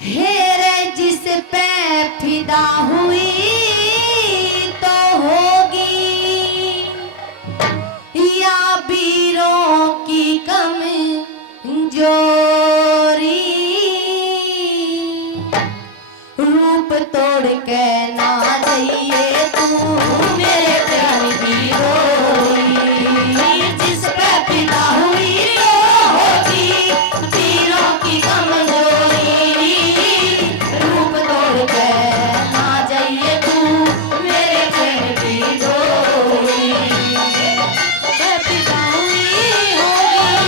हेरे जिस पे फिदा हुई तो होगी या बीरों की कमजोरी। रूप तोड़ के ना जाइए तू मेरे प्यार की गोरी, जिस पे फिदा हुई तो होगी बीरों की कमजोरी। रूप तोड़ के ना जाइए तू मेरे प्यार की गोरी, पे फिदा हुई होगी।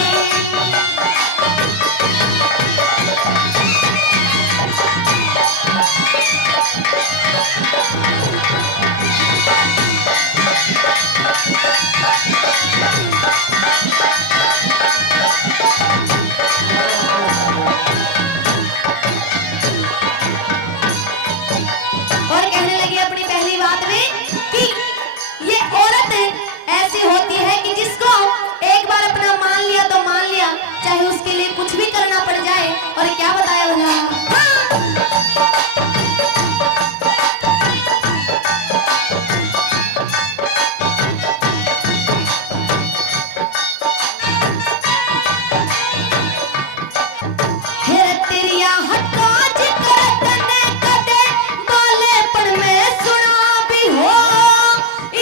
और कहने लगी अपनी पहली बात में कि ये औरत ऐसी होती है कि जिसको एक बार अपना मान लिया तो मान लिया, चाहे उसके लिए कुछ भी करना पड़ जाए। और क्या बताया भला, हेरे तेरिया हटकाज करत ने कदे बालेपन में सुना भी हो।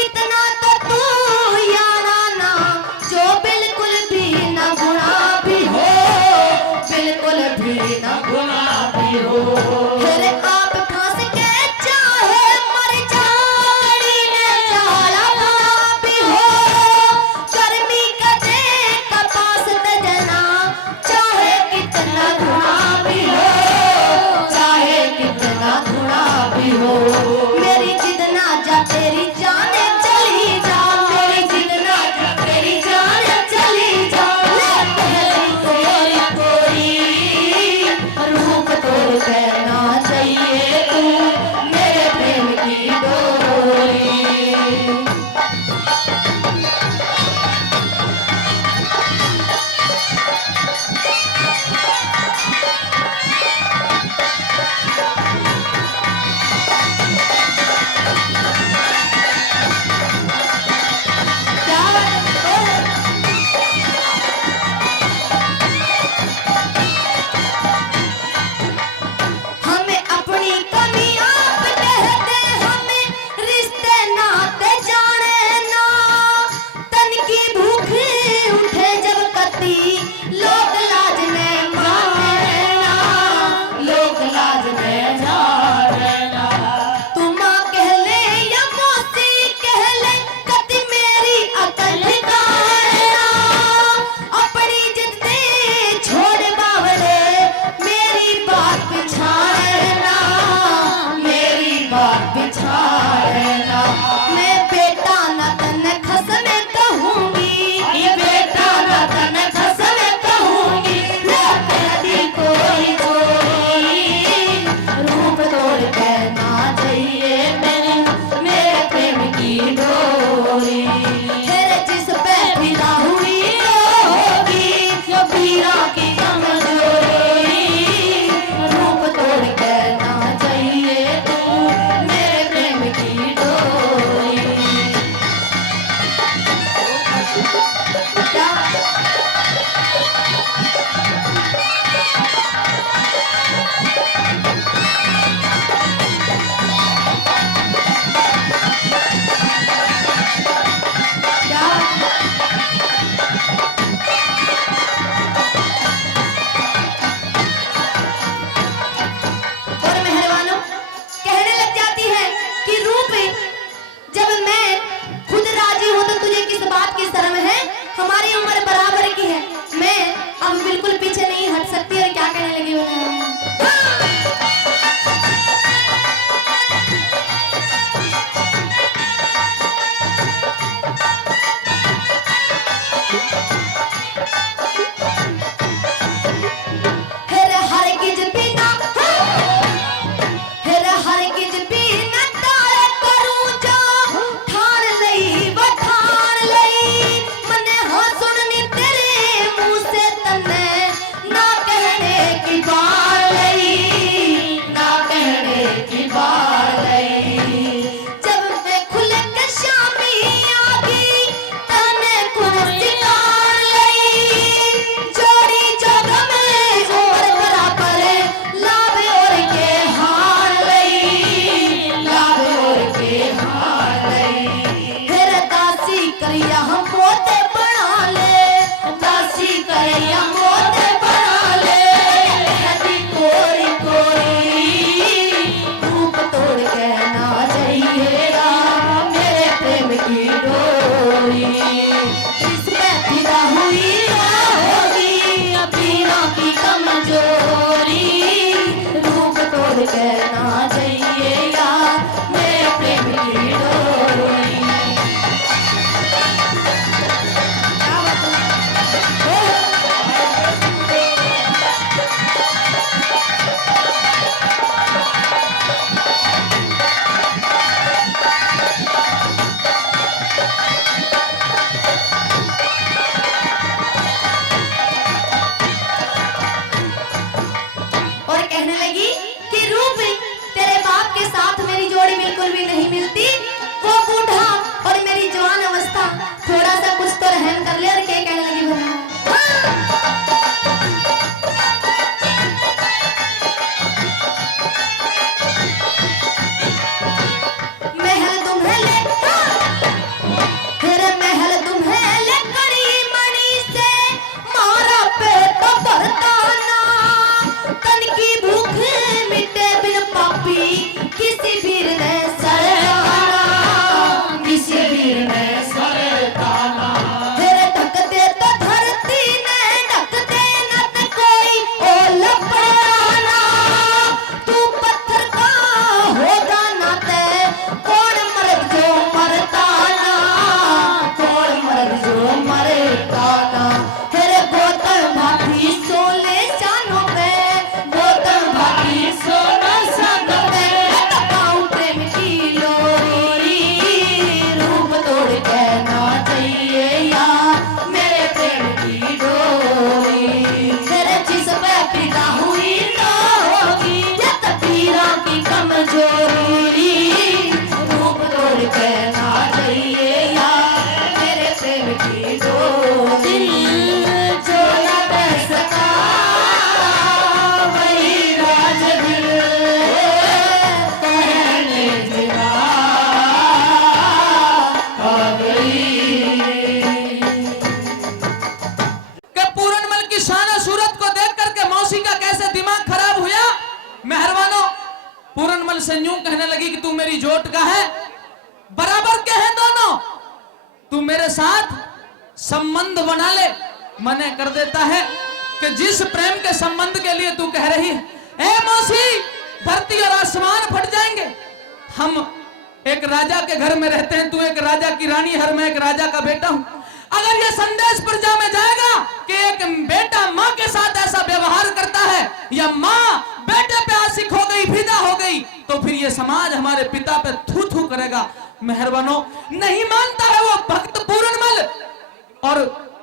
इतना तो तू यारा ना जो बिल्कुल भी ना गुना भी हो, बिल्कुल भी ना गुना भी हो। हेरे आप फांस के चाहे मर जाड़ी ने जाला बुना भी हो। गर्मी कदे कपास तजना चाहे कितना धुना भी हो, चाहे कितना धुना भी हो। मेरी जिद ना जा तेरी जान चली जा, मेरी जिद ना जा तेरी जान चली जा। ले तेरी कोरी कोरी रूप तोड़ के ना चाहिए साथ मेरी जोड़ी बिल्कुल भी नहीं मिलती। वो बूढ़ा और मेरी जवान अवस्था, थोड़ा सा कुछ तो रहन कर ले। और क्या कहने लगी बना महल तुम्हें ले, तेरे महल तुम्हें ले कड़ी मणि से, मारा पेट भरता ना, तन की भूख मिटे बिन पापी, किसी वीर ने सरताना, किसी वीर ने सरताना। तेरे ढकते तो धरती ने ढकते न तो कोई ओ लपड़ाना, तू पत्थर का होगा ना ते, कौन मर्द जो मरता ना, कौन मर्द जो मरता ना। तेरे गौतम भाटी सोले शानों में, गौतम भाटी सोना शानों में, टपाऊं प्रेम की लोरी, रूप तोड़ कहना चाहिए या मेरे प्रेम की डोरी। तेरे जिस पे पिता हुई ना होगी या तपीरा की कमजोरी, रूप तोड़ कहना चाहिए या मेरे प्रेम की डोरी। जो न कह सका वही राज दिल कहने जरा आ गई। कि पूरनमल की शान और सूरत को देख करके मौसी का कैसे दिमाग खराब हुआ। मेहरबानो पूरनमल से यूं कहने लगी कि तू मेरी जोट का है, बराबर के हैं दोनों, तू मेरे साथ संबंध बना ले। मने कर देता है कि जिस प्रेम के संबंध के लिए तू कह रही है, ए मौसी धरती और आसमान फट जाएंगे। हम एक राजा के घर में रहते हैं, तू एक राजा की रानी, हर मैं एक राजा का बेटा हूं। अगर यह संदेश प्रजा में जाएगा कि एक बेटा माँ के साथ ऐसा व्यवहार करता है या माँ बेटे पे आशिक हो गई, फिदा हो गई, तो फिर यह समाज हमारे पिता पे थू थू करेगा। मेहरबानो नहीं मानता है वो भक्त पूरनमल, और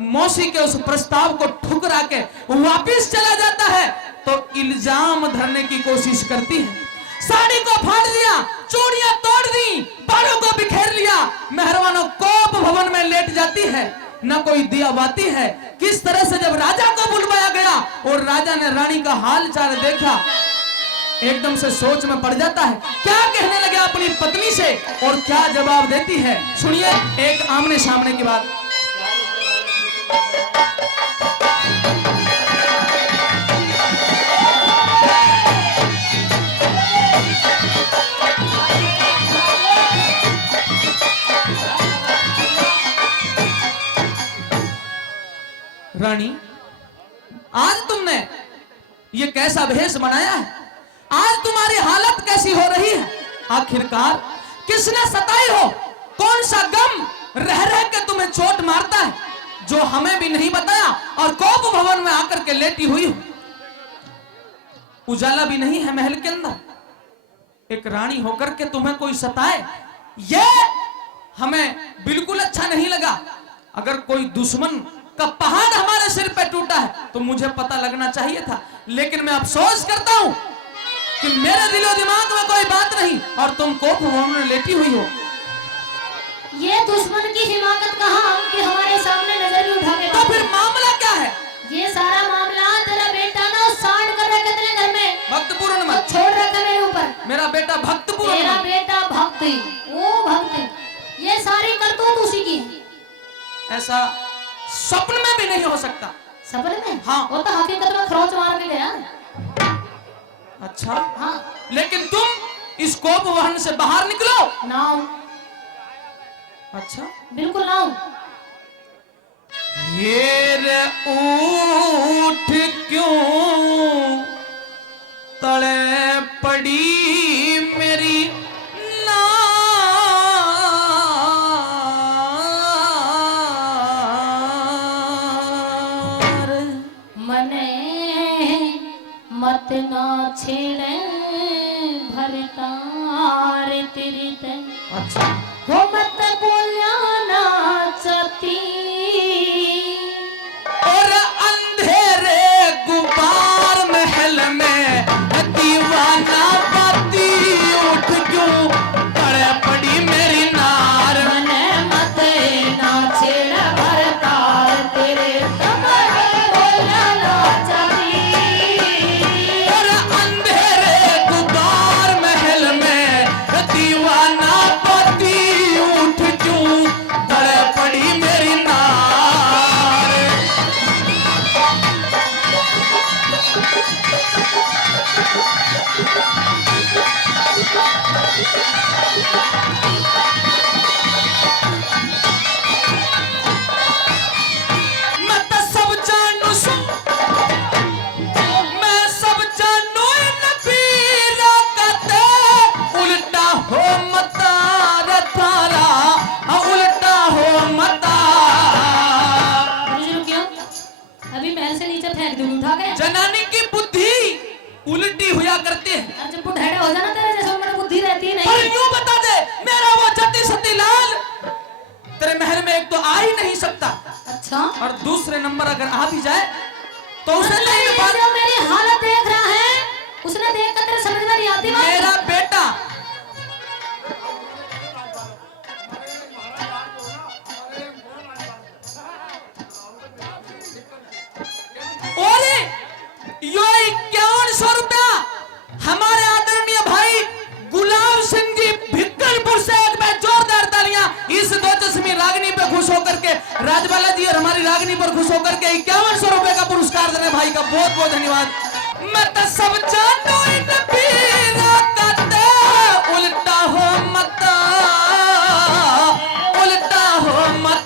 मौसी के उस प्रस्ताव को ठुकरा के वापिस चला जाता है। तो इल्जाम धरने की कोशिश करती है, साड़ी को फाड़ दिया, चूड़ियां तोड़ दी, बालों को बिखेर लिया। मेहरबानो कोप भवन में लेट जाती है, न कोई दिया बाती है। किस तरह से जब राजा को बुलवाया गया और राजा ने रानी का हाल चाल देखा, एकदम से सोच में पड़ जाता है, क्या कहने लगे अपनी पत्नी से और क्या जवाब देती है। सुनिए एक आमने सामने की बात। रानी आज तुमने ये कैसा भेष बनाया है, आज तुम्हारी हालत कैसी हो रही है। आखिरकार किसने सताई हो, कौन सा गम रह रह के तुम्हें चोट मारता है जो हमें भी नहीं बताया, और कोप भवन में आकर के लेटी हुई हो। उजाला भी नहीं है महल के अंदर, एक रानी होकर के तुम्हें कोई सताए, ये हमें बिल्कुल अच्छा नहीं लगा। अगर कोई दुश्मन का पहाड़ हमारे सिर पे टूटा है तो मुझे पता लगना चाहिए था, लेकिन मैं अफसोस करता हूं कि मेरे दिलो दिमाग में कोई बात नहीं और तुम कोप भवन में लेटी हुई हो। ये दुश्मन की हिमाकत कहाँ कि हमारे सामने नजर भी उठा के। तो फिर मामला क्या है? ये सारा मामला तेरा बेटा ना सांड कर रखा तेरे घर में, भक्त पूरनमल छोड़ रखा मेरे ऊपर। मेरा बेटा भक्त तेरा पूरनमल, बेटा भक्ति, वो भक्ति, ये सारी करतूत उसी की है। ऐसा स्वप्न में भी नहीं हो सकता। सपने में? हाँ। वो तो हकीकत में खरोच मार के गया। अच्छा हाँ। लेकिन तुम इस कोप भवन से बाहर निकलो ना। अच्छा बिल्कुल ना। ये रे ऊठ क्यों तले पड़ी मेरी मत ना छेड़े भरतार तेरी ते। अच्छा हो मत बोलिया ना चाहती, और अंधेरे गुबार महल में दीवाना बाती उठ में एक तो आ ही नहीं सकता, अच्छा और दूसरे नंबर अगर आ भी जाए तो उसे मतलब नहीं ये बात। जो मेरी हालत देख रहा है उसने देख कर तेरे समझ में नहीं आती बात। मेरा बेटा और यो 5100 रुपया हमारे आदरणीय भाई गुलाब सिंह जी भिक्कलपुर से एक बार जोरदार तालियां इस दो चश्मी रागनी पे खुश होकर के, राजबाला जी और हमारी रागनी पर खुश होकर के 5100 रुपए का पुरस्कार देने भाई का बहुत बहुत धन्यवाद। मैं तो सब जानू इन पीरों का ते उल्टा हो मत, उल्टा हो मत।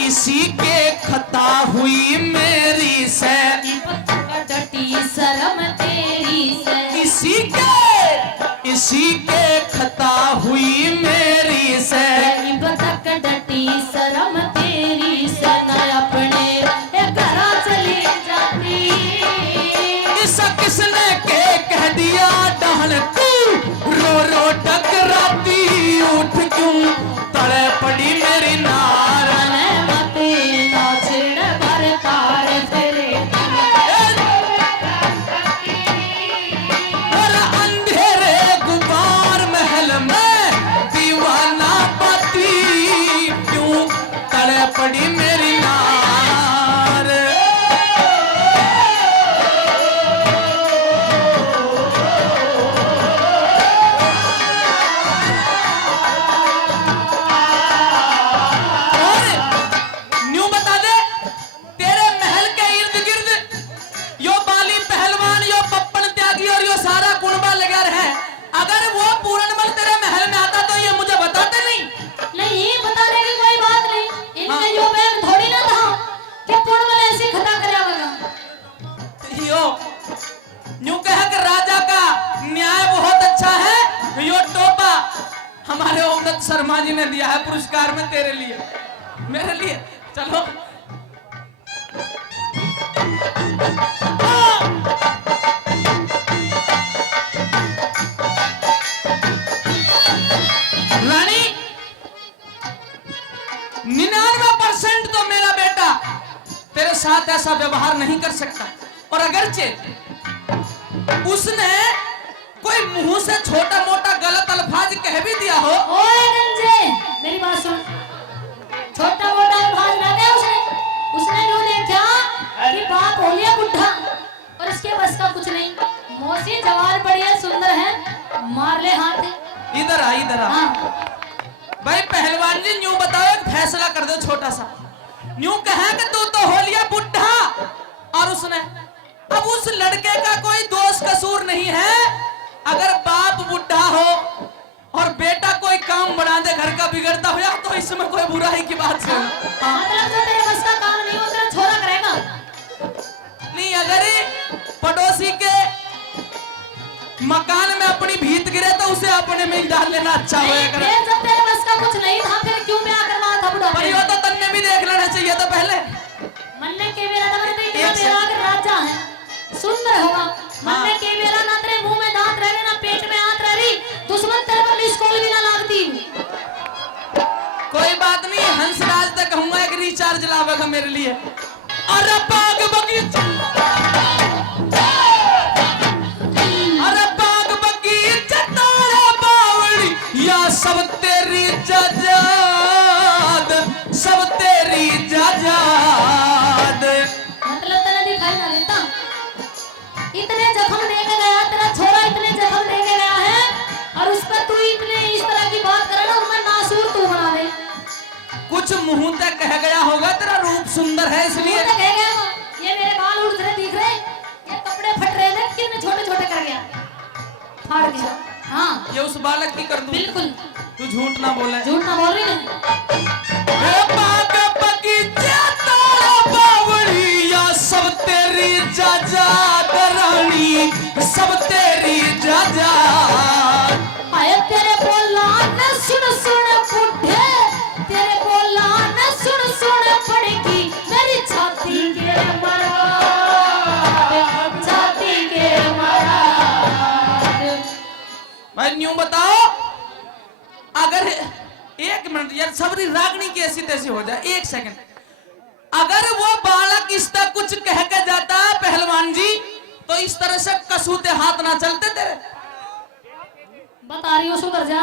इसी के खता हुई मेरी से डटी शर्म तेरी से, इसी के खता हुई मेरी से बतक डटी शर्म तेरी से, न अपने घर चली जाती। इस किसने के कह दिया डहन तू रो रो टकराती उठ क्यों तड़े पड़ी मेरी नार। पड़ी मेरी नार। और न्यू बता दे तेरे महल के इर्द गिर्द यो बाली पहलवान, यो पप्पन त्यागी और यो सारा कुनबा लगा रहे। अगर वो पूरनमल तेरे महल में आता तो ये मुझे बताते नहीं? नहीं बताने की कोई बात नहीं, इनमें यो बैग थोड़ी ना था कि पूर्णमल ऐसी खता करेगा। यो न्यू कहा कि राजा का न्याय बहुत अच्छा है। यो टोपा हमारे ओमदत शर्मा जी ने दिया है पुरस्कार में तेरे लिए, मेरे लिए। चलो रानी 99% तो मेरा बेटा तेरे साथ ऐसा व्यवहार नहीं कर सकता, और अगरचे उसने कोई मुंह से छोटा मोटा गलत अल्फाज कह भी दिया हो। ओए गंजे मेरी बात सुन, छोटा मोटा अल्फाज ना कहे उसने जो देखा कि बाप हो गया बुढ़ा और इसके बस का कुछ नहीं। मौसी जवान बढ़िया सुंदर है, मार ले हाथ। इधर आ, इधर आ। हाँ। भाई पहलवान जी न्यू बताओ, एक फैसला कर दो छोटा सा। न्यू कहा कि तू तो हो लिया बुढ़ा, और उसने अब उस लड़के का कोई दोष कसूर नहीं है। अगर बाप बुढ़ा हो और बेटा कोई काम बना दे घर का बिगड़ता हो या तो इसमें कोई बुराई की बात है। मतलब जो तेरे बस का काम नहीं हो तेरा छोरा करेगा। नहीं, अगर पड़ोसी के मकान में अपनी भीत गिरे तो उसे अपने में ही डाल लेना अच्छा होगा। जब तेरे बस का कुछ नहीं था फिर क्यों ब्याह करवा था बुढ़ा? पर यो तो तन्ने भी देख लेना चाहिए था पहले। मन्ने के मेरा नंबर तो इतना मेरा के राजा है, सुंदर होगा। मन्ने के मेरा ना तेरे मुंह में दांत रहे ना पेट में हाथ रही, दुश्मन तेरे पर मिसकॉल भी ना लागती। कोई बात नहीं, हंसराज तक कहूंगा एक रिचार्ज लावेगा मेरे लिए। अरे बाग बगीचा, अरे बाग बगीचा तारा बावड़ी या सब तेरी जाजाद, सब तेरी जाजाद। मतलब तेरा दिखाई ना देता, इतने जख्म दे के गया तेरा छोरा, इतने जख्म दे के गया है और उस पर तू इतने इस तरह की बात करे ना, उसमें नासूर तू बना दे। कुछ मुंह तक कह गया होगा, तेरा रूप सुंदर है इसलिए। मुंह तक कह गया वो, ये मेरे बाल उड़ रहे दिख रहे, ये कपड़े फट रहे थे, कितने छोटे छोटे कर गया, फाड़ दिया। हाँ ये उस बालक की कर दूं। बिल्कुल तू झूठ ना बोले। झूठ ना बोल रही मैं। ए बाग बगीचे तारा बावड़ी या सब तेरी जाजाद रानी, सब तेरी जाजाद। आए तेरे बोला न सुन सुन पुठे, तेरे बोला न सुन सुन पड़ेगी मेरी छाती के मरा, छाती के मरा। भाई न्यू बताओ, अगर 1 मिनट यार सबरी रागनी की ऐसी तैसी हो जाए, 1 सेकंड, अगर वो बालक इस तक कुछ कह के जाता पहलवान जी, तो इस तरह से कसूते हाथ ना चलते तेरे। बता रही हो सुधर जा।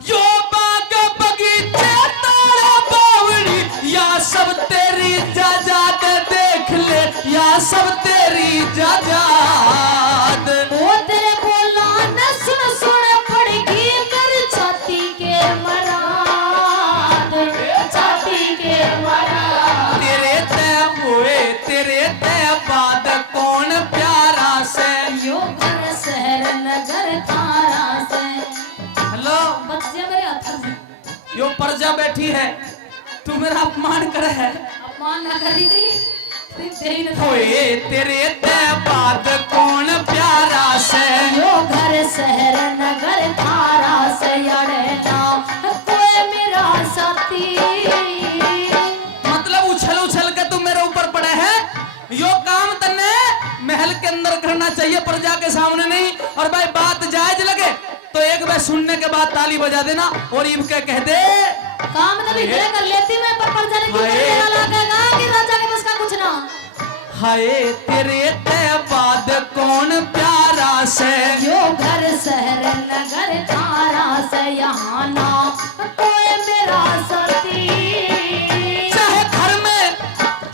यो बाग बगीचे तारा बावड़ी या सब तेरी जाजाद, देख ले या सब तेरी जाजाद। वो तेरे बोला न सुन सुन पड़ेगी मेरी छाती के मरा, छाती के मरा। तेरे तय हुए तेरे तय बाद कौन प्यारा से, यो घर शहर नगर थारा से। हेलो बच्चे मेरे हाथ से यो प्रजा बैठी है, तू मेरा अपमान करे है। अपमान ना करी थी, तेरी न होए तेरे तय बाद कौन प्यारा से, यो घर शहर नगर थारा से अड़े ना कोई मेरा साथी। मतलब उछल उछल के तू मेरे ऊपर पड़े है। यो काम तन्ने महल के अंदर करना चाहिए, प्रजा के सामने नहीं। और भाई बात जायज लगे तो एक बार सुनने के बाद ताली बजा देना और इब के कह दे काम तो भी कर लेती मैं, पर प्रजा ने क्यों मेरा लागेगा कि राजा के बस का कुछ ना। हाय तेरे तय बाद कौन प्यारा से, यो घर शहर नगर थारा से यहाँ ना कोई मेरा साथी।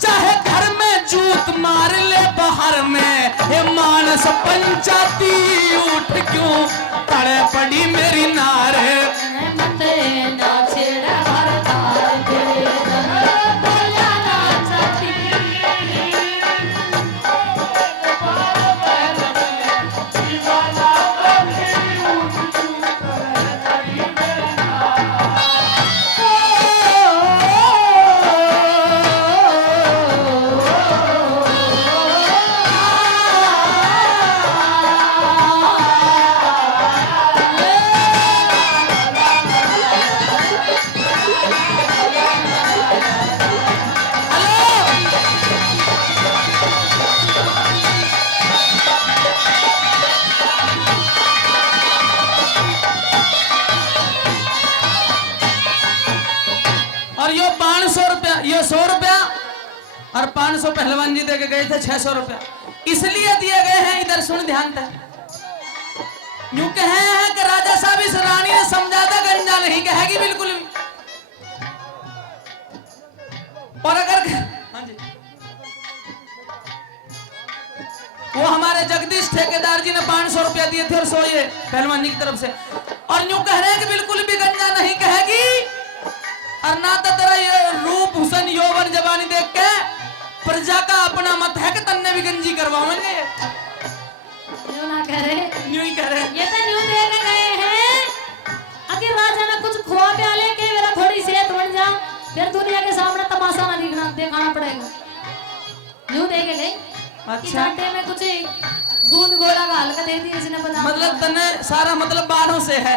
चाहे घर में जूत मार ले बाहर में, ये मानस पंचायती उठ क्यों पड़े पड़ी मेरी नारे। मत ना छेड़ा भरतार तेरे दम बोला ना चाहती। और यो 500 रुपया, ये 100 रुपया और 500 पहलवान जी दे के गए थे 600 रुपया इसलिए दिए गए हैं। इधर सुन ध्यान से, यूं कहे हैं कि राजा साहब इस रानी ने समझा था गंजा नहीं कहेगी बिल्कुल भी। और अगर हाँ जी, वो हमारे जगदीश ठेकेदार जी ने 500 रुपया दिए थे और 100 ये पहलवान जी की तरफ से। और यूं कह रहे हैं कि बिल्कुल भी गंजा नहीं कहेगी और ना तो तेरा ये रूप हुसन यौवन जवानी देख के प्रजा का अपना मत है कि तन्ने भी गंजी करवाएंगे। न्यू ना कह रहे, न्यू ही कह रहे ये तो न्यू दे के गए हैं। अगर राजा ने कुछ खुआ प्याले के मेरा थोड़ी सेहत बन जा, फिर दुनिया के सामने तमाशा ना दिखाना पड़ेगा। न्यू दे के गए। अच्छा में कुछ दूध गोला का हल्का दे दी इसने बता। मतलब तन्ने सारा मतलब बालों से है।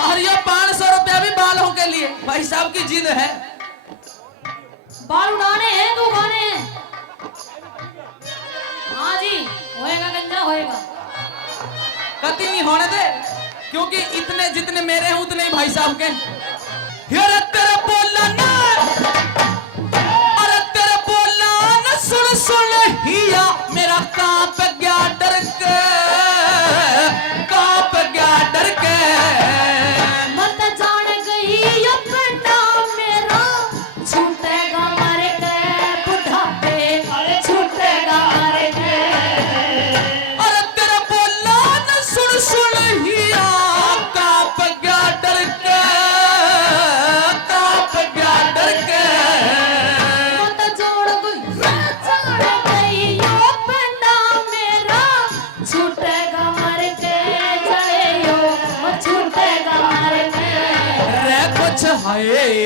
और ये 500 रुपया भी बालों के लिए भाई साहब की जिद है। बाल उड़ाने हैं तो उड़ाने हैं। हाँ जी होएगा गंजा होएगा। कति नहीं होने दे, क्योंकि इतने जितने मेरे हैं उतने ही भाई साहब के। अरे तेरे बोला ना, अरे तेरे बोला ना, सुन सुन हिया मेरा कांप गया डर के, कांप गया डर के। मत जान गई अपना मेरा, छूटेगा मर के बुढ़ापे, छूटेगा मर के। अरे तेरे बोला ना, सुन सुन हिया कांप गया डर के, कांप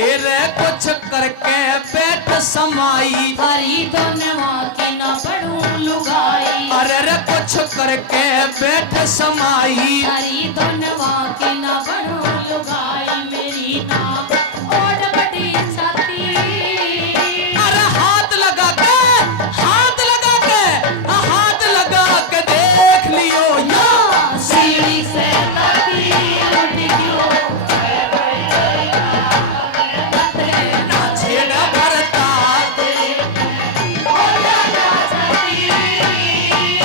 रे कुछ करके बैठ समाई, हरी धनवा के न बढ़ू लुगाई, अरे रे कुछ करके बैठ समाई, हरी धनवा के न बढ़ू लुगाई, मेरी ना ओढ़ बड़ी छाती, अरे हाथ लगा के, हाथ लगा के, हाथ लगा के देख लियो या सीढ़ी से लगी उठ गयो, ना छेड़ा भरता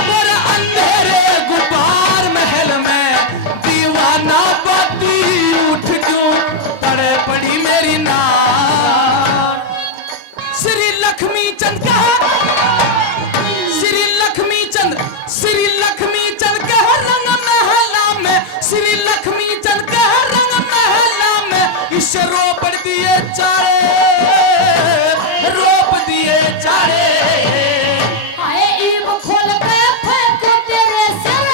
और अंधेरे गुबार महल में दीवाना बाती उठ क्यों पड़े पड़ी मेरी नार। श्री लक्ष्मी चंद का, श्री लक्ष्मी चंद, श्री लक्ष्मी चंद का रंग महला में, श्री लक्ष्मी चंद का रंग महला में इस रोप दिए चारे, रोप दिए चारे। आए ईब खोल के फेंकू तेरे सिर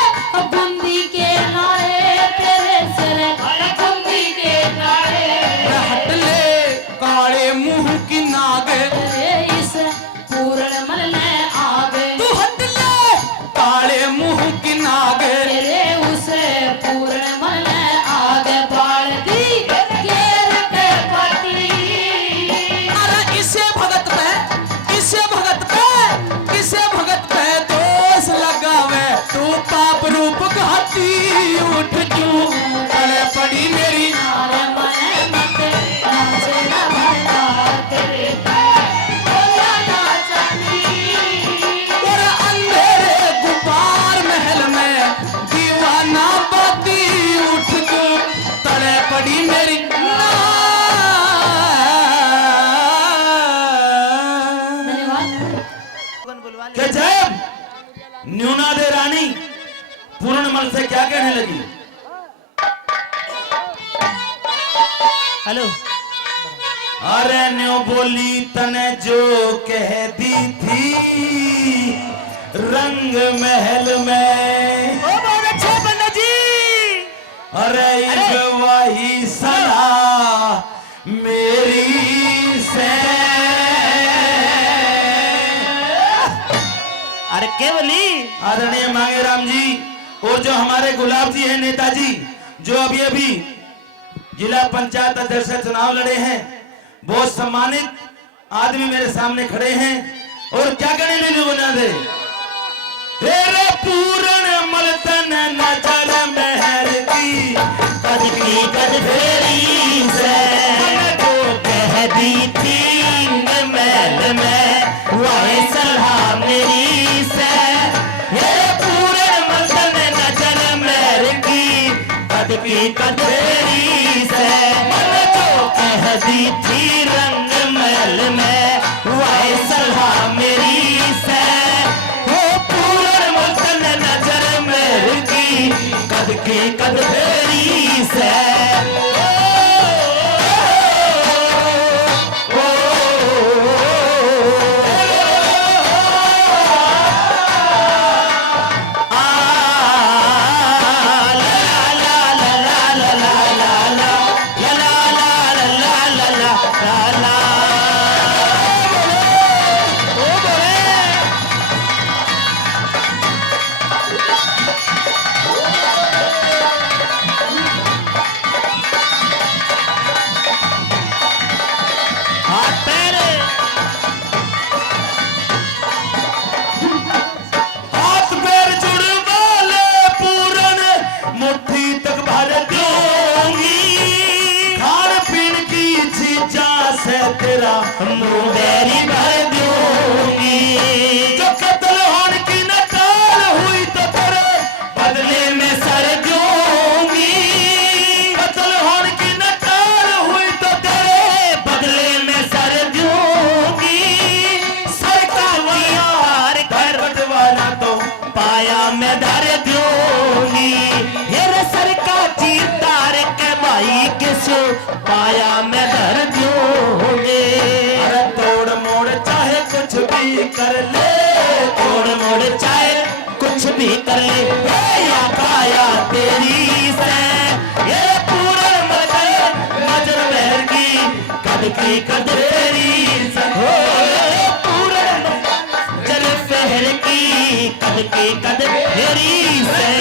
गुंदी के नारे, तेरे सिर गुंदी के नारे, हट ले काले मुंह की नागे, तेरे इस पूर्ण मन में आवे, तू हट ले काले मुंह की नागे, तेरे उस पूर्ण मन में आगे बाढ़ दी घेर के पति, अरे इसे भगत पे, इसे भगत पे, इसे भगत पे दोष लगावे, तू पाप रूप घाती उठ क्यों पड़े पड़ी मेरी नारे मन मत नाचे न भरता, तेरे बोला ना जानी, और अंधेरे गुबार महल में दीवाना बाती उठ क्यों तड़े पड़ी मेरी धन्यवाद। कि जब न्यूना दे रानी पूर्णमल से क्या कहने लगी, हेलो अरे न्यू बोली तने जो कह दी थी रंग महल में, ओ बहुत अच्छे पंडित जी, अरे एक वही सलाह मेरी से, अरे क्या बोली? आदरणीय मांगेराम जी और जो हमारे गुलाब जी हैं नेताजी, जो अभी अभी जिला पंचायत अध्यक्ष से चुनाव लड़े हैं, बहुत सम्मानित आदमी मेरे सामने खड़े हैं और क्या कहने ले बना दे, तेरे पूर्ण मलतन नजर महर की कद की कद फेरी से, जो कह दी थी महल में वही सलाह मेरी से, ये पूर्ण मलतन नजर महर की कद फेरी से, जो कह दी थी रंग महल में वही सलाह मेरी से, वो पूर्ण मलतन नजर मेरी की कद फेरी से, तेरा मुंडेरी भर दूंगी, जो कत्ल होने की न टाल हुई तो तेरे बदले में सर दूंगी, कत्ल होने की न टाल हुई तो तेरे बदले में सर दूंगी, सर का यार घर बटवाना तो पाया मैं धर दूंगी, ये सर का चीर तार के भाई किसो पाया मैं धर दूंगी, अरे तोड़ मोड़ चाहे कुछ भी कर ले, तोड़ मोड़ चाहे कुछ भी कर ले, या पाया तेरी से, ये पूर्ण मगर नजर महर की कद कद फेरी से हो पूरन जल शहर की कद फेरी से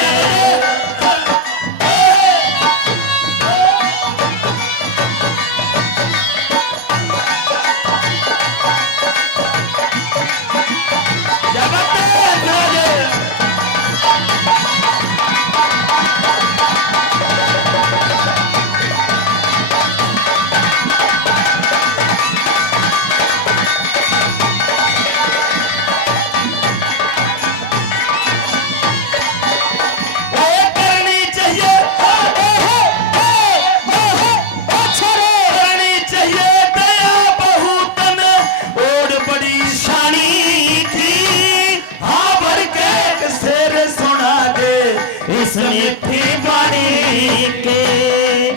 मिठी बाड़ी के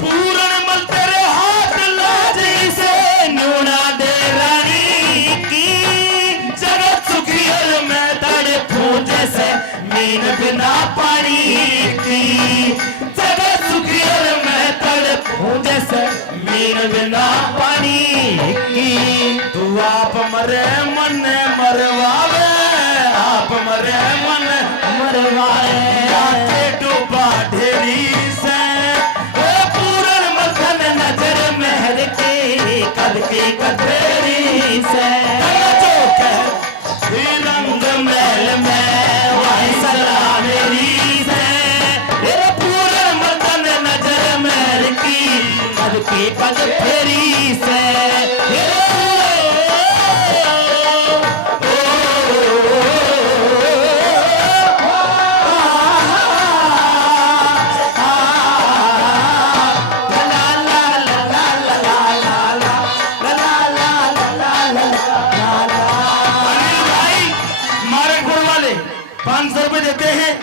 पूरन मल तेरे हाथ लाजी से न्यूना दे रानी की जगत सुखी और मैं तड़े पूजे से मीन बिना पानी की जगत सुखी और मैं तड़े पूजे से मीन बिना पानी की तू आप मरे मन मरवावे आप मरे मन मरवाए कदरी से रंग महल में वाई सलाह मेरी से तेरे पूरे मर्दन नजर महल की कद फेरी से देते हैं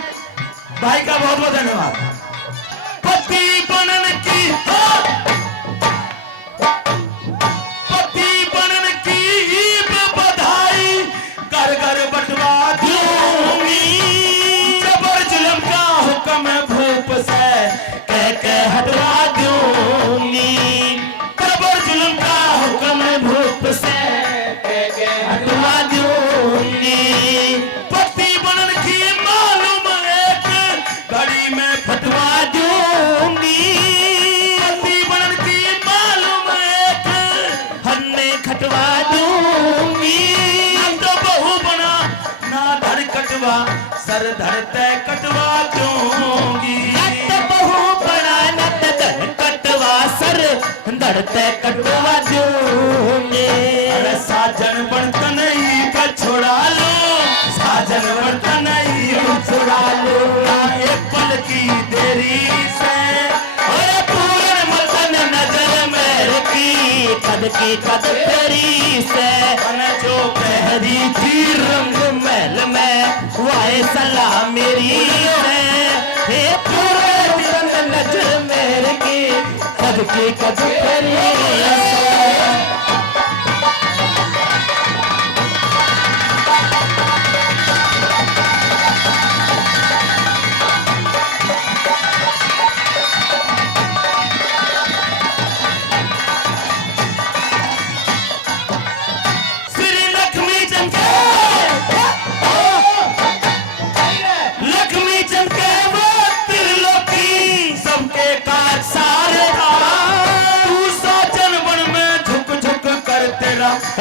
भाई का बहुत बहुत धन्यवाद। पति बनन की बधाई घर घर बटवा दूंगी जबर जुल्म का हुक्म भूप से कह हटवा दूंगी जबर जुल्म का हुक्म भूप से कह हटवा दूंगी फटवा दूंगी पति बनन की मालूम एक हन्ने खटवा दूंगी तो बहू बना ना धड़ कटवा सर धड़ते कटवा दूंगी तो बहू बना न धड़ कटवा सर धड़ते कटवा दूंगी अरे साजन बनता नहीं का छोड़ा लो साजन बनता नहीं छोड़ा लो एक पल की देरी से और पूरे मर्दन नजर मेरे की कद फेरी से जो पहरी थी रंग महल में वाए सलाह मेरी से हे पूरे मर्दन नजर मेरे की कद फेरी से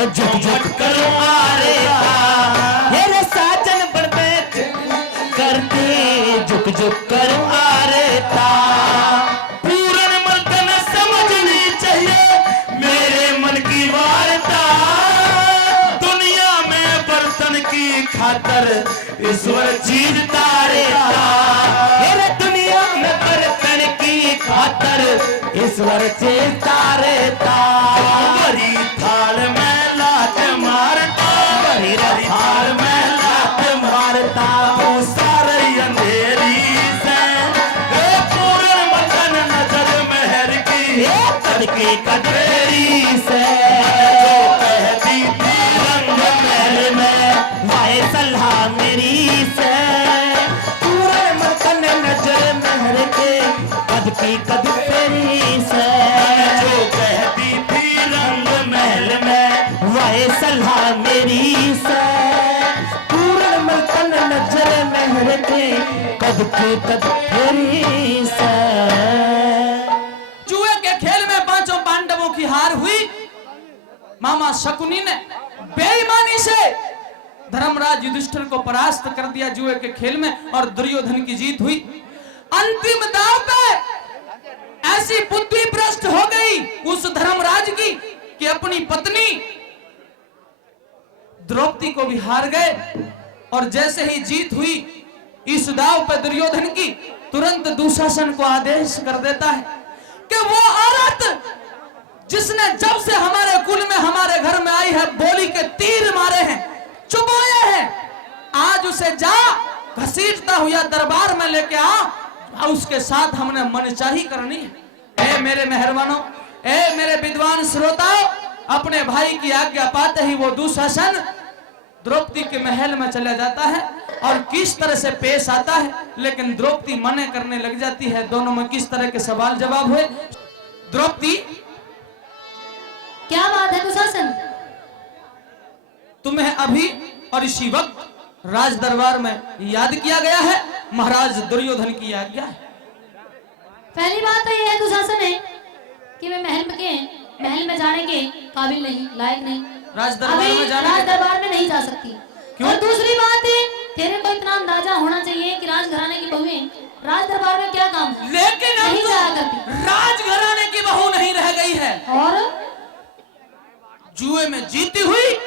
झुक झुक करो आरे मेरे साजन बड़े करते झुक झुक करो आरे ता पूरन मर्दन समझनी चाहिए मेरे मन की वार्ता दुनिया में बर्तन की खातर ईश्वर चीज तारे मेरे दुनिया में बर्तन की खातर ईश्वर चीज तारे ता बड़ी थाल में थाल में लात मारता तू सारे अंधेरी से पूरे मदन नजर महर की कदरी से जो कहती थी रंग महल में वाए सलाह मेरी से पूरे मदन नजर महर के कद फेरी से जो कहती थी रंग महल बाटे कद के कद फेरी से। जुए के खेल में पांचों पांडवों की हार हुई। मामा शकुनी ने बेईमानी से धर्मराज युधिष्ठिर को परास्त कर दिया जुए के खेल में और दुर्योधन की जीत हुई। अंतिम दांव पे ऐसी बुद्धि भ्रष्ट हो गई उस धर्मराज की कि अपनी पत्नी द्रौपदी को भी हार गए। और जैसे ही जीत हुई इस दांव पे दुर्योधन की, तुरंत दुशासन को आदेश कर देता है कि वो औरत जिसने जब से हमारे कुल में हमारे घर में आई है बोली के तीर मारे हैं, चुबोए हैं, आज उसे जा घसीटता हुआ दरबार में लेके आ, उसके साथ हमने मनचाही करनी है। ए मेरे मेहरबानों, ए मेरे विद्वान श्रोताओं, अपने भाई की आज्ञा पाते ही वो दुशासन द्रौपदी के महल में चला जाता है और किस तरह से पेश आता है, लेकिन द्रौपदी मना करने लग जाती है। दोनों में किस तरह के सवाल जवाब हुए। द्रौपदी, क्या बात है दुशासन? तुम्हें अभी और इसी वक्त राज दरबार में याद किया गया है, महाराज दुर्योधन की आज्ञा है। पहली बात तो यह है दुशासन है कि मैं महल में जाने के काबिल नहीं, लायक नहीं, राज दरबार में जाने राज दरबार में नहीं जा सकती। क्यों? और दूसरी बात है, तेरे को इतना अंदाजा होना चाहिए कि राजघराने की बहुएं राज दरबार में क्या काम है? लेकिन अब नहीं तो जाया करती। राजघराने की बहू नहीं रह गई है और जुए में जीती हुई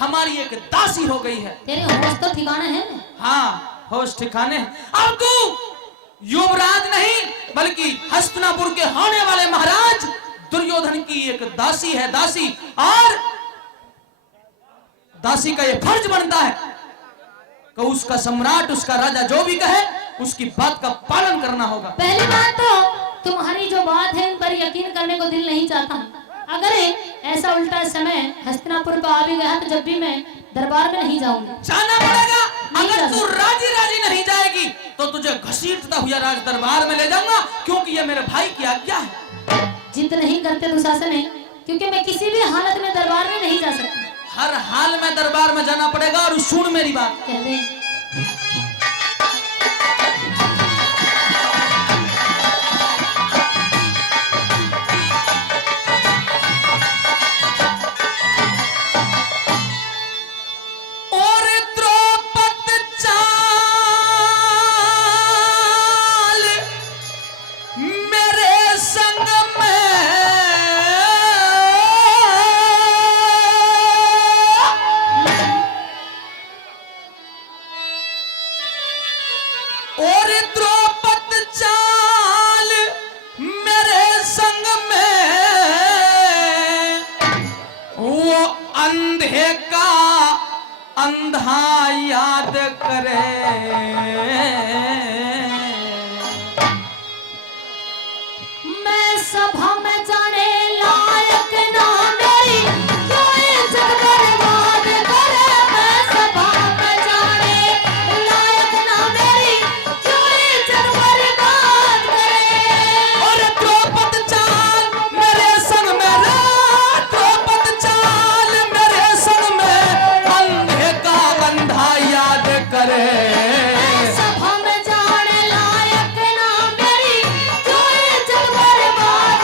हमारी एक दासी हो गई है। तेरे होश तो ठिकाना है। हाँ, होश ठिकाने हैं। अब तू युवराज नहीं बल्कि हस्तिनापुर के होने वाले महाराज दुर्योधन की एक दासी है। दासी, और दासी का यह फर्ज बनता है कि उसका सम्राट, उसका राजा जो भी कहे उसकी बात का पालन करना होगा। पहली बात तो तुम्हारी जो बात है इन पर यकीन करने को दिल नहीं चाहता। अगर ऐसा उल्टा समय हस्तिनापुर को आ भी गया तो जब भी मैं दरबार में नहीं जाऊंगी। जाना पड़ेगा। नहीं अगर जा तू राजी राजी नहीं जाएगी तो तुझे घसीटता हुआ राज दरबार में ले जाऊंगा, क्योंकि ये मेरे भाई की आज्ञा है। जिद नहीं करते दुशासन है, क्योंकि मैं किसी भी हालत में दरबार में नहीं जा सकती। हर हाल में दरबार में जाना पड़ेगा। और सुन मेरी बात, कह दे। और द्रौपद चाल मेरे संग में, और द्रौपद चाल मेरे संग में, वो अंधे का अंधा याद करे। मैं सभा में जाने लायक ना मेरी क्यों इज्जत बर्बाद करे। मैं सभा में जाने लायक ना मेरी क्यों इज्जत बर्बाद करे। और द्रौपद चाल मेरे संग में रे, द्रौपद चाल मेरे संग में, अंधे का अंधा याद करे। मैं सभा में जाने लायक ना मेरी क्यों इज्जत बर्बाद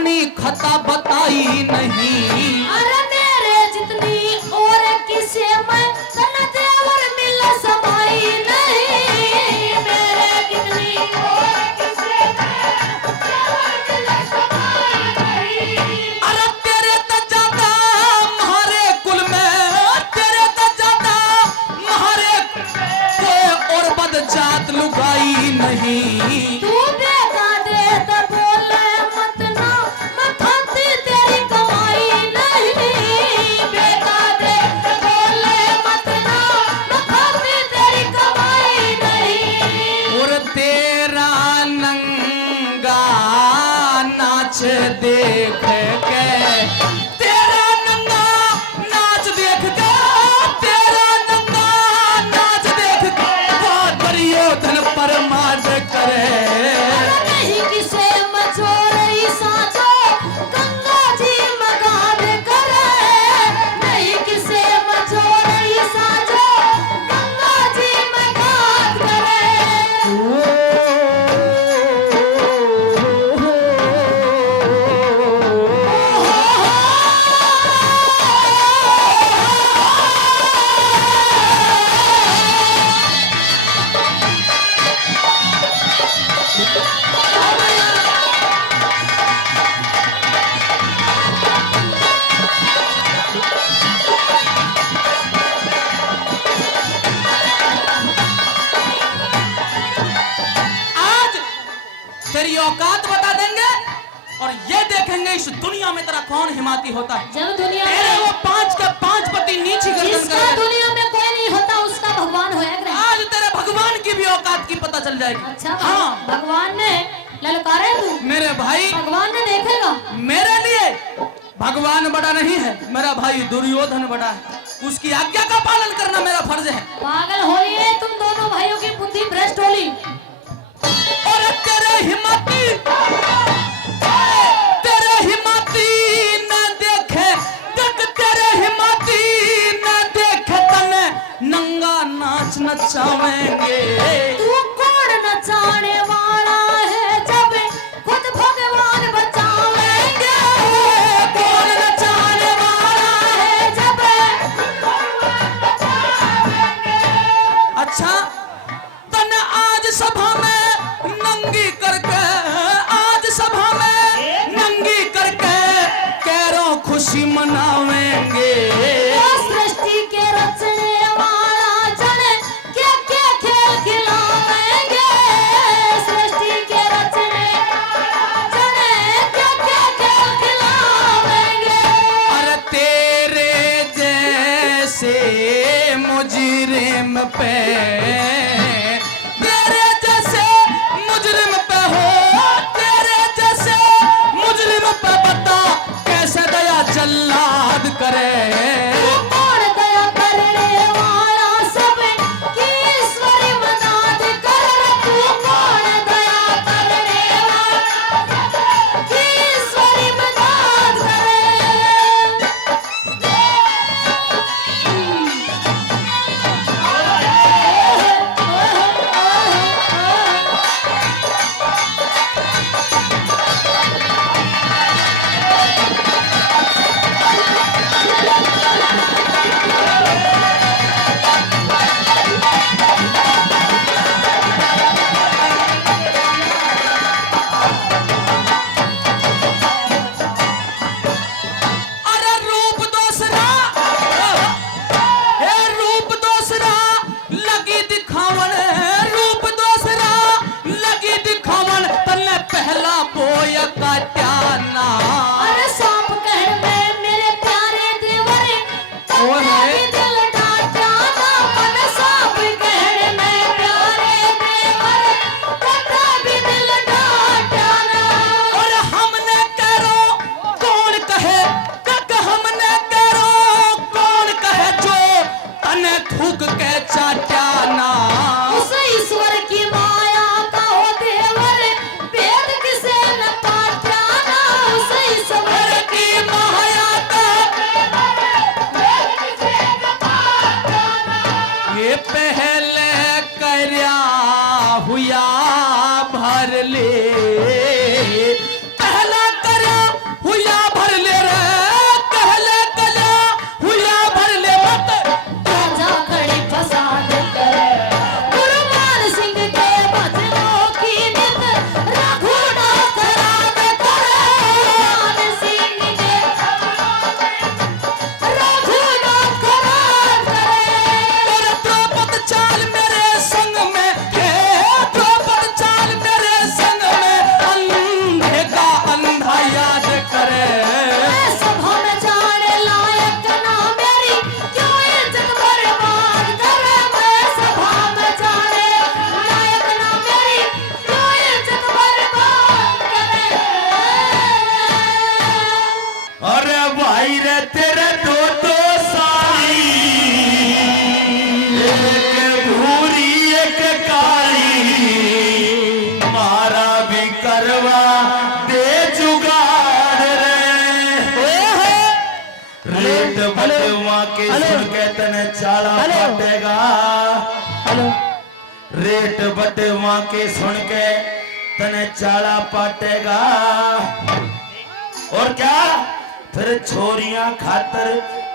अपनी खता बताई नहीं। अरे मेरे जितनी और किसे मैं तन देवर मिल समाई नहीं। मेरे जितनी और किसे मैं देवर मिल समाई नहीं। अरे तेरे तो ज्यादा हमारे कुल में, तेरे तो ज्यादा हमारे को और बद जात लुगाई नहीं। तू बेटा दे तो बोले मत ना, मैं खाती तेरी कमाई नहीं। बेटा दे तो बोले मत ना, मैं खाती तेरी कमाई नहीं। और तेरा नंगा नाच देख के, तेरा नंगा नाच देख के, तेरा नंगा नाच देख के वो दुर्योधन पर मार करे। नहीं किसे मचोरई साजो गंगा जी मगाद करे। नहीं किसे मचोरई साजो गंगा जी मगाद करे। आज तेरी औकात बता देंगे और ये देखेंगे इस दुनिया में तेरा कौन हिमाती होता है। जब दुनिया तेरे में वो 5 के 5 पति नीची गर्दन जिसका करेंगे। दुनिया में कोई नहीं होता उसका भगवान होया करे। आज तेरे भगवान की भी औकात की पता चल जाएगी। अच्छा हाँ भगवान ने ललकारे तू, मेरे भाई, भगवान ने देखेगा। मेरे लिए भगवान बड़ा नहीं है, मेरा भाई दुर्योधन बड़ा है। उसकी आज्ञा का पालन करना मेरा फर्ज है। पागल होली है तुम दोनों भाइयों की बुद्धि भ्रष्ट होली। और तेरे हिम्मती न देखे, देख तेरे हिम्मती न देखे तने नंगा नाच नचावेंगे। तू कौन नचाने वाला है जब खुद भगवान बचावेंगे। कौन नचाने वाला है जब अच्छा तन आज सभा में नंगी करके, आज सभा में नंगी करके कैरों खुशी मनावेंगे। सृष्टि के रचने वाला जाने क्या क्या खेल खिलावेंगे। सृष्टि के रचने वाला जाने क्या क्या खेल खिलावेंगे। अरे तेरे जैसे मुजरिम पे, तेरे जैसे मुजरिम पे हो, तेरे जैसे मुजरिम पे बता कैसे दया जल्लाद करे। कौन दया करने वाला सब की ईश्वरी मदद करे। तू कौन दया करने वाला सब की ईश्वरी मदद करे। भाई रे तेरे दो साली, एक भूरी एक काली, मारा भी करवा दे जुगाड़ रे। रेट बटवा के सुन के तने चाला पाटेगा, रेट बटवा के सुन के तने चाला पाटेगा। और क्या फिर छोरियां खातर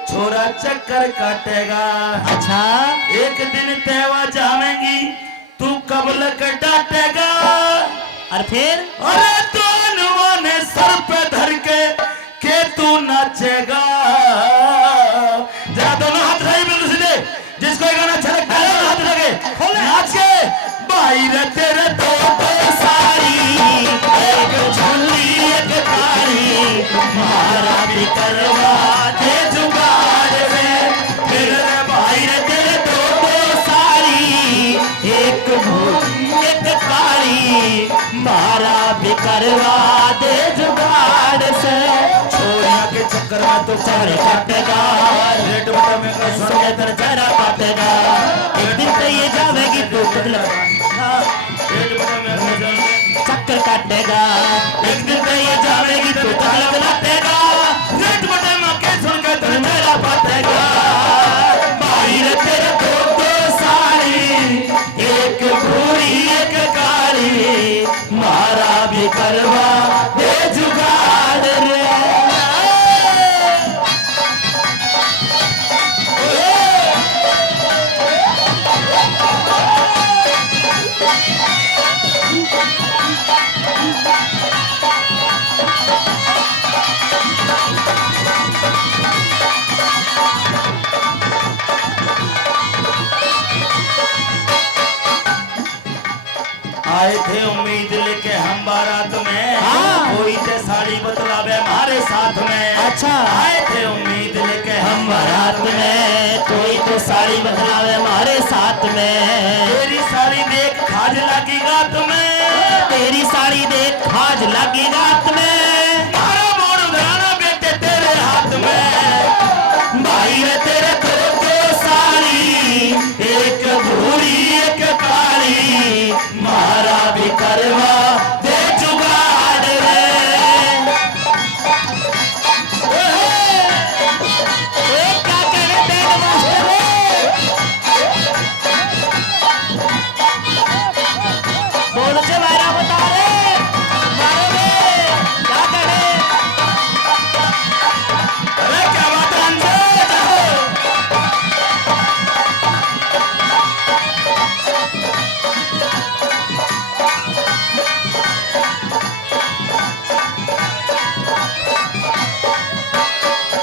छोरा चक्कर काटेगा। अच्छा एक दिन तेवा जावेंगी तू कबल डांटेगा। और फिर अरे दोनों ने सर पे धर के तू नाचेगा। जरा दोनों हाथ रहे बिल्कुल सीधे, जिसको ये गाना अच्छा लगता है दोनों हाथ लगे नाच के। भाई रे तेरे दो सारी, एक झुल्ली एक कारी, मारा भी करवा दे जुगाड़ रे। तेरे भाई रे तेरे दो सारी, एक भूरी एक काली, मारा भी करवा दे जुगाड़ से। छोरिया के चक्कर में तो चेहरे काटेगा, रेट बटा में का सुन सुने तेरा चेहरा काटेगा। एक दिन तो ये जावेगी तू बदला, रेट बटा में का सुन चक्कर काटेगा। एक दिन तो ये जावेगी तू बदला काटेगा। रेट बटा में के सुन के तेरा चेहरा काटेगा। भाई रे तेरे दो सारी, एक भूरी एक काली, मारा भी करवा दे जुगाड़ रे। आए थे उम्मीद लेके हम बारात में, कोई ते साड़ी बतलावे हमारे साथ में। अच्छा आए थे उम्मीद लेके हम बारात में, कोई तो साड़ी बदलावे हमारे साथ में। तेरी साड़ी देख खाज लगेगा तुम्हें, तेरी साड़ी देख खाज लगी रात में। तारा मोड़ उधराना बेटे तेरे हाथ में। भाई रे तेरे दो साड़ी, एक भूरी एक काली, मारा भी करवा दे जुगाड़ रे। क्या कहने तेरे मास्टर बोल के मेरा बता रे, मारो रे, क्या कहने। अरे क्या बात है अंजय, जाओ।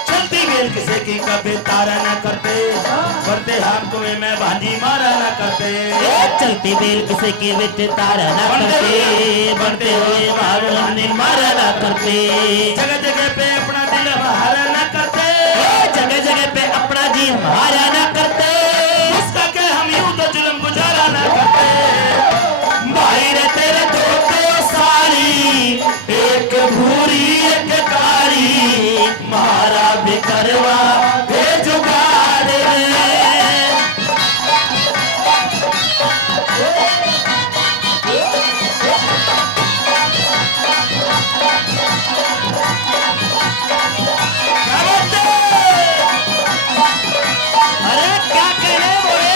चलती गेल किसे की कभी तारा न करते, करते हम तुम्हें मैं भांजी मारा न करते। चलती बेल किसे के बिच तारा ना करते, बढ़ते हुए मारने मारा ना करते। जगह जगह पे अपना दिल हमारा न करते, जगह जगह पे अपना जी हमारा ना करते। उसका के हम यूं तो जुल्म गुजारा न करते। भाई रे तेरे दो साड़ी, एक भूरी एक काली, मारा भी करवा दे जुगाड़ रे। क्या बात है? अरे क्या कहने बोले।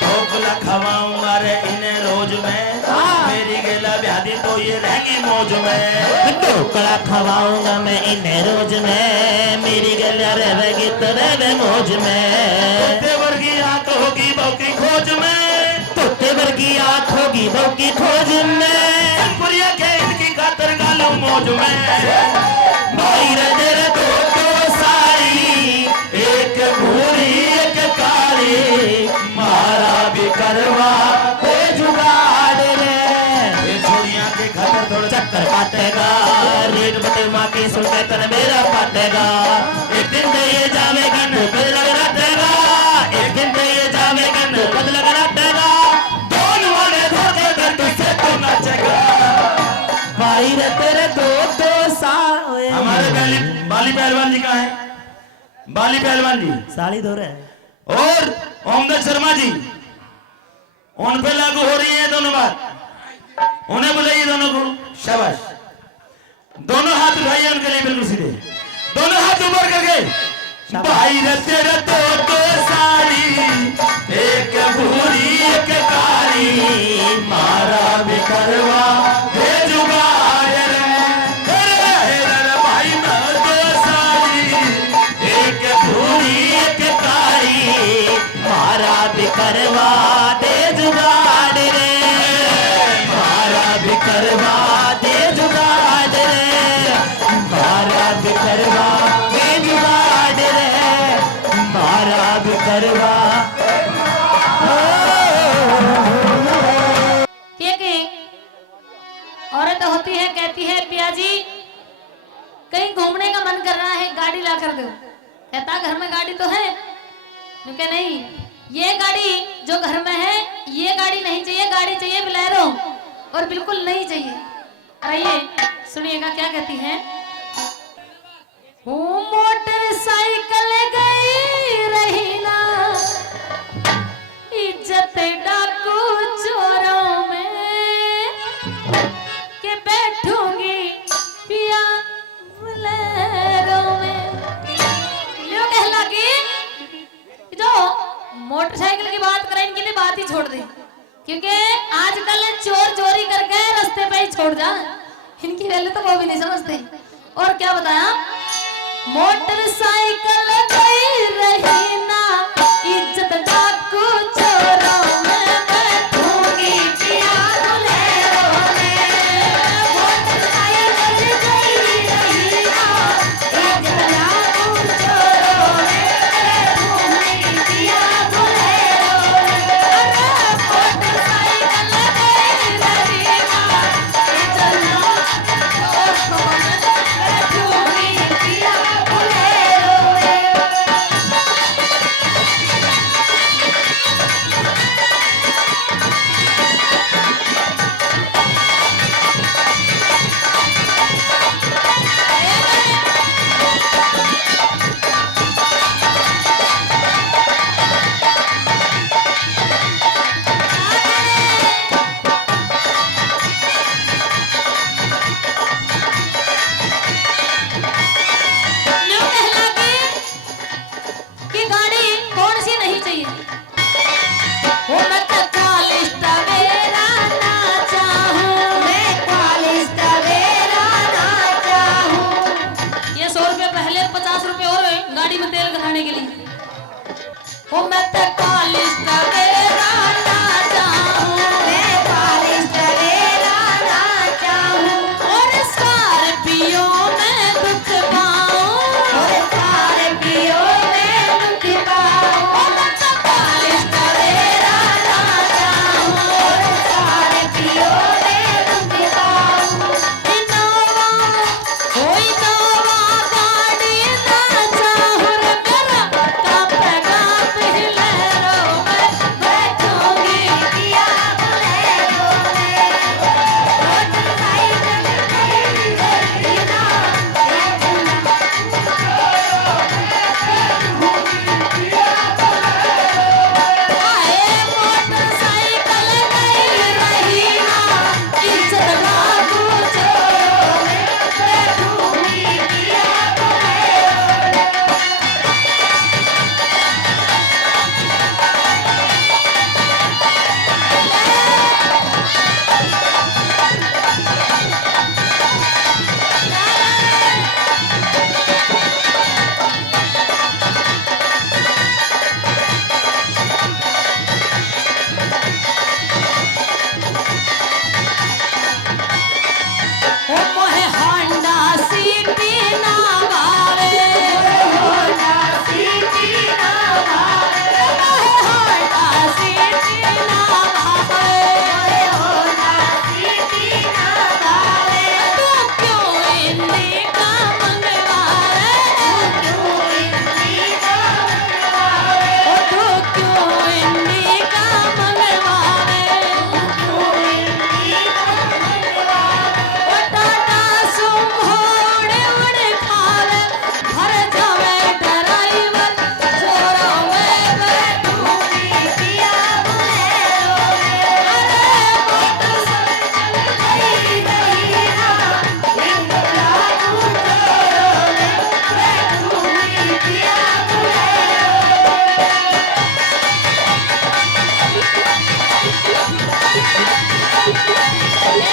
ढोकला खवाऊंगा रे इन्हें रोज में, मेरी गेला ब्यादी तो ये रहेंगी मौज में। ढोकला खवाऊंगा मैं इन्हें रोज में, मेरी गलिया रहेगी तो रहे मौज में। तेवर की आंख होगी बहू की खोज में, तोते वर्गी आंख होगी बहू की खोज में। पुरिया के इनकी खातर गालू मौज में। भाई रे तेरे दो साड़ी, एक भूरी एक काली, मारा भी करवा दे जुगाड़ रे। ये छोरियां के खातर थोड़ा चक्कर काटेगा, रेट बटे माँ की सुनते तन मेरा पाटेगा। एक दिन तो ये जावेगी तो बदल लगाटेगा, एक दिन तो ये जावेगी तो बदल लगाटेगा। दोनों ने धोखे कर तुझसे तो नाचेगा। बाली पहलवान जी कहाँ है? बाली पहलवान जी साड़ी धो रहे हैं। और ओमदत शर्मा जी, उन पे लागू हो रही है दोनों बात। उन्हें बुलाइए दोनों को। शाबाश। दोनों हाथ उठाइए उनके लिए बिल्कुल सीधे, दोनों हाथ ऊपर करके। भाई रते रतो तो साड़ी, एक भूरी एक काली, मारा भी करवा दे जुगाड़ रे। भाई रतो साड़ी, एक भूरी एक काली, मारा भी करवा दे जुगाड़ रे, मारा भी करवा दे जुगाड़ रे, मारा भी करवा दे जुगाड़ रे, मारा भी करवा। औरत होती है, कहती है पिया जी कहीं घूमने का मन कर रहा है, गाड़ी ला कर दो। कहता घर में गाड़ी तो है? क्योंकि नहीं, ये गाड़ी जो घर में है ये गाड़ी नहीं चाहिए, गाड़ी चाहिए बोलेरो, और बिल्कुल नहीं चाहिए। आइए सुनिएगा क्या कहती है। मोटरसाइकिल गई रही ना, इज्जत डाकू चोरों में, के बैठूंगी पिया बोलेरो में। यो कहला कि जो मोटरसाइकिल की बात करें, इनके लिए बात ही छोड़ दे, क्योंकि आजकल चोर चोरी करके रास्ते पे ही छोड़ जा, इनकी वैल्यू तो वो भी नहीं समझते। और क्या बताया, मोटरसाइकिल गई रही ना, इज्जत डाकू चोरों में, बैठूंगी पिया बोलेरो में। मोटरसाइकिल गई रही ना, इज्जत डाकू चोरों में, बैठूंगी पिया बोलेरो में। अरे मोटरसाइकिल गई रही ना, इज्जत डाकू चोरों में, बैठूंगी पिया बोलेरो में।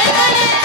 गणे